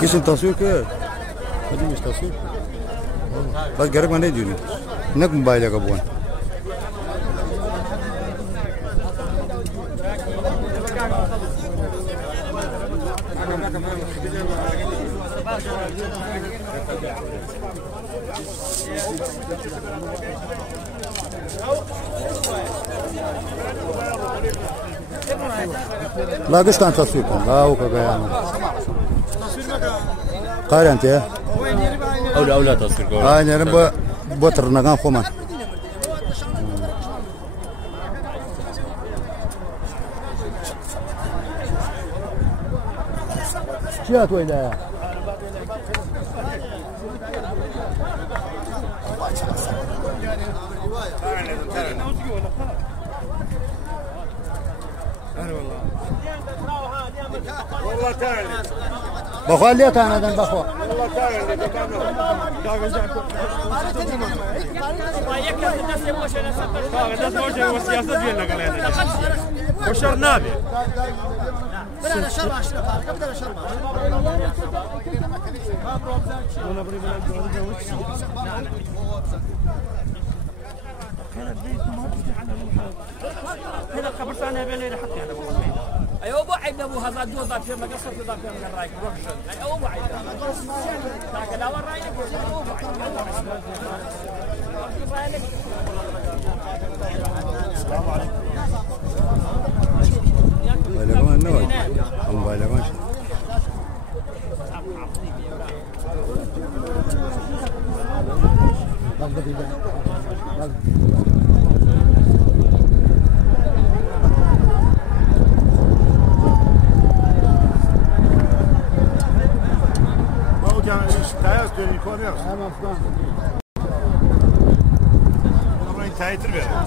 किसी تصویر के خودی مش تصویر بس گرگ من نمیدونی نک موبایل کا بون لا دشتان تصویر کن لا او کا گیا قال انت اولا تصویر کن انا بوتر نغان خوما جات ويلا والله تعال بخليك انا ذن بخو والله تعال وشر نابي بدنا شرع بدنا شرع هنا قبرتنا بين حتى هذا ايوه بعد ابو هذا دو ضاب في مقصر في ضاب في الرايك روكشن ايوه بعد لكن اول رايك ايوه بعد السلام عليكم بايلغان نو هم بايلغان شکایت کنی کنی است. این تایتر بیار.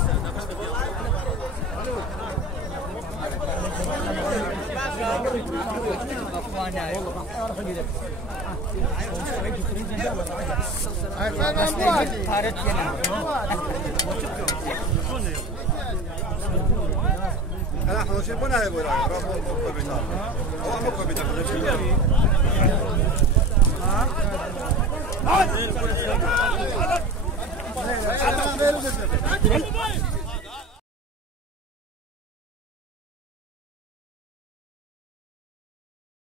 أنا حوشي بنا هاي ولا راه مكو بيتا هو مكو بيتا حوشي